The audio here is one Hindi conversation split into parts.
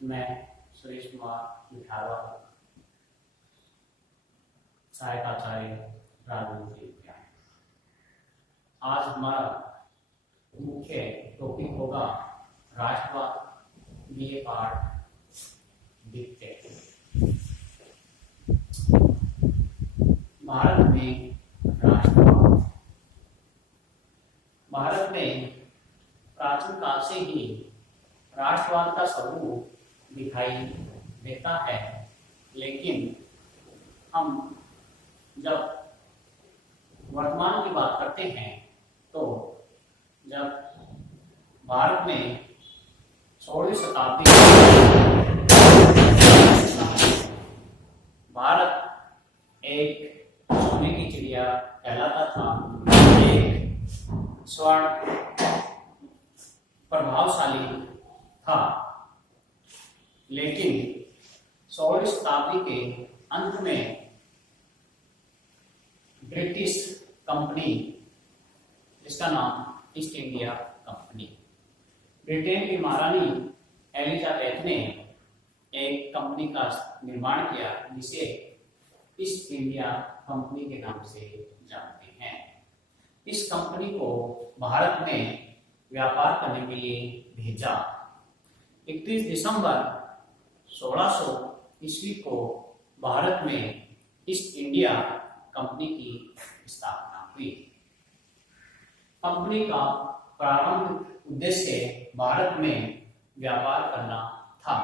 मैं सुरेश कुमार मिठावा, सहायकाचार्य राजनीति विज्ञान। आज हमारा मुख्य टॉपिक होगा राष्ट्रवाद बीए पार्ट द्वितीय। भारत में राष्ट्रवाद। भारत में प्राचीन काल से ही राष्ट्रवाद का स्वरूप दिखाई देता है, लेकिन हम जब वर्तमान की बात करते हैं तो जब भारत में 16वीं शताब्दी भारत एक सोने की चिड़िया कहलाता था, एक स्वर्ण प्रभावशाली था, लेकिन 16वीं शताब्दी के अंत में ब्रिटिश कंपनी, जिसका नाम ईस्ट इंडिया कंपनी, ब्रिटेन की महारानी एलिजाबेथ ने एक कंपनी का निर्माण किया जिसे ईस्ट इंडिया कंपनी के नाम से जानते हैं। इस कंपनी को भारत में व्यापार करने के लिए भेजा। 31 दिसंबर 1600 ईस्वी को भारत में ईस्ट इंडिया कंपनी की स्थापना हुई। कंपनी का प्रारंभिक उद्देश्य भारत में व्यापार करना था।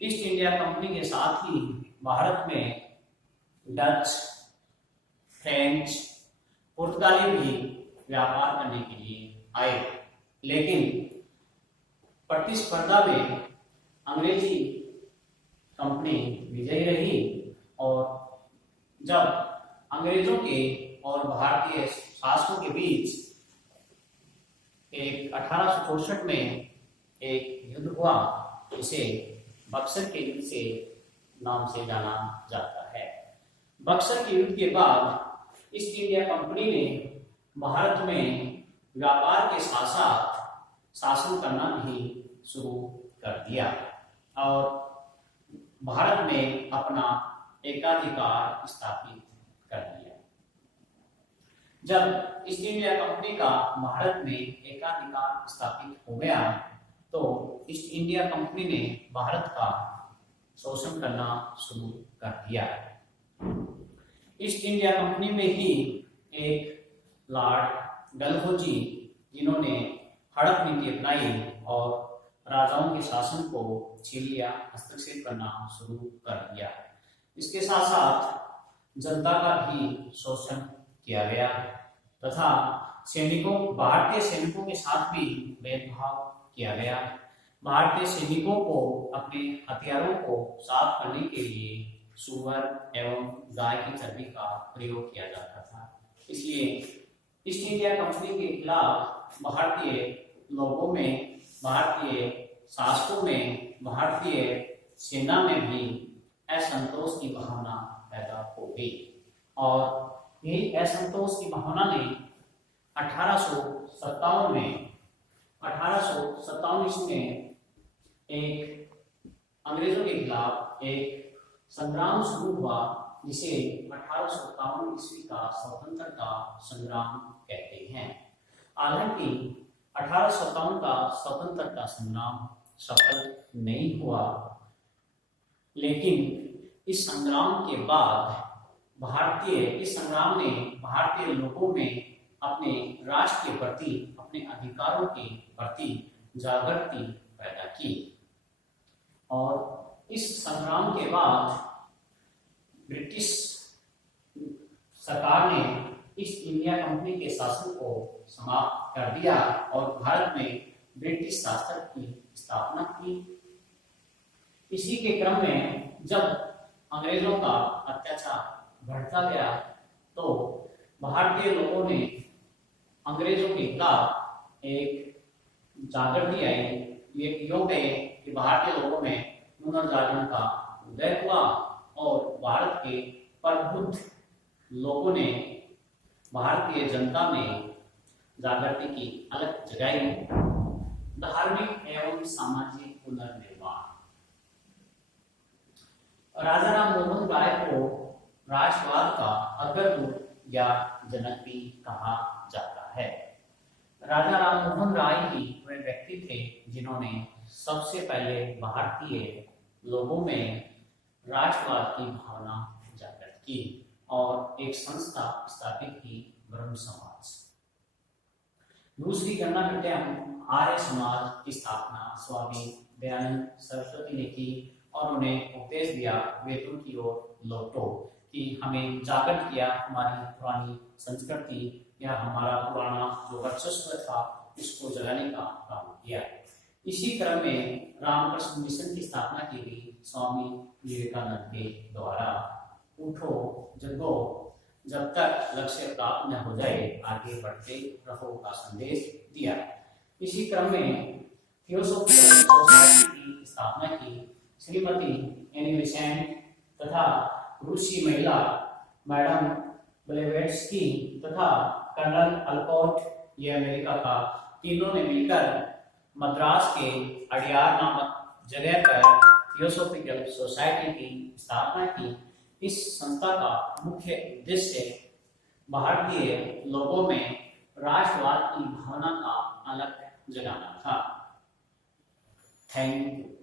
ईस्ट इंडिया कंपनी के साथ ही भारत में डच, फ्रेंच, पुर्तगाली भी व्यापार करने के लिए आए, लेकिन प्रतिस्पर्धा में अंग्रेजी कंपनी विजयी रही और जब अंग्रेजों के और भारतीय शासकों के बीच एक 1864 में एक युद्ध हुआ, जिसे बक्सर के युद्ध से नाम से जाना जाता है। बक्सर के युद्ध के बाद ईस्ट इंडिया कंपनी ने भारत में व्यापार के साथ साथ शासन करना भी शुरू कर दिया और भारत में अपना एकाधिकार स्थापित कर दिया। जब ईस्ट इंडिया कंपनी का भारत में एकाधिकार स्थापित हो गया तो ईस्ट इंडिया कंपनी ने भारत का शोषण करना शुरू कर दिया। ईस्ट इंडिया कंपनी में ही एक लॉर्ड डलहौजी, जिन्होंने हड़प नीति अपनाई और राजाओं के शासन को छीन लिया, हस्तक्षेप करना शुरू कर दिया। इसके साथ साथ जनता का भी शोषण किया गया तथा भारतीय सैनिकों के साथ भी भेदभाव किया गया। भारतीय सैनिकों को अपने हथियारों को साफ करने के लिए सूअर एवं गाय की चर्बी का प्रयोग किया जाता था। इसलिए ईस्ट इंडिया कंपनी के खिलाफ भारतीय लोगों में, भारतीय शासकों में, भारतीय सेना में भी असंतोष की भावना पैदा हो गई और यही असंतोष की भावना ने 1857 में एक अंग्रेजों के खिलाफ एक संग्राम शुरू हुआ, जिसे 1857 ईस्वी का स्वतंत्रता संग्राम कहते हैं। हालांकि 1857 का स्वतंत्रता संग्राम सफल नहीं हुआ, लेकिन इस संग्राम के बाद इस संग्राम ने भारतीय लोगों में अपने राष्ट्र के प्रति, अपने अधिकारों के प्रति जागृति पैदा की और इस संग्राम के बाद ब्रिटिश सरकार ने ईस्ट इंडिया कंपनी के शासन को समाप्त कर दिया और भारत में ब्रिटिश शासक की स्थापना की। इसी के क्रम में जब अंग्रेजों का अत्याचार बढ़ता गया तो भारतीय लोगों ने अंग्रेजों के खिलाफ एक जागृति आई। ये योग है कि भारतीय लोगों में पुनर्जागरण का उदय हुआ और भारत के प्रबुद्ध लोगों ने भारतीय जनता में जागृति की अलग जगाई। धार्मिक एवं सामाजिक पुनर्निर्माण। राजा राम मोहन राय को राष्ट्रवाद का अग्रदूत या जनक भी कहा जाता है। राजा राम मोहन राय ही वे व्यक्ति थे जिन्होंने सबसे पहले भारतीय लोगों में राष्ट्रवाद की भावना जागृत की और एक संस्था स्थापित की, ब्रह्म समाज। दूसरी गणना करते हम आर्य समाज की स्थापना स्वामी दयानंद सरस्वती ने की और उन्हें उपदेश दिया, वेदों की ओर लौटो, कि हमें जागृत किया, हमारी पुरानी संस्कृति या हमारा पुराना जो वर्चस्व था उसको जगाने का काम किया। इसी क्रम में रामकृष्ण मिशन की स्थापना की गई स्वामी विवेकानंद के द्वारा। उठो जगो, जब तक लक्ष्य प्राप्त न हो जाए आगे बढ़ते रहो का संदेश दिया। इसी क्रम में थियोसॉफिकल सोसाइटी की स्थापना की। श्रीमती एनी बेसेंट तथा रूसी महिला मैडम ब्लेवेट्स्की तथा कर्नल अल्कोट, ये अमेरिका का, तीनों ने मिलकर मद्रास के अडियार नामक जगह पर थियोसॉफिकल सोसाइटी की स्थापना की। इस संस्था का मुख्य उद्देश्य भारतीय लोगों में राष्ट्रवाद की भावना का अलग जगाना था। Thank you.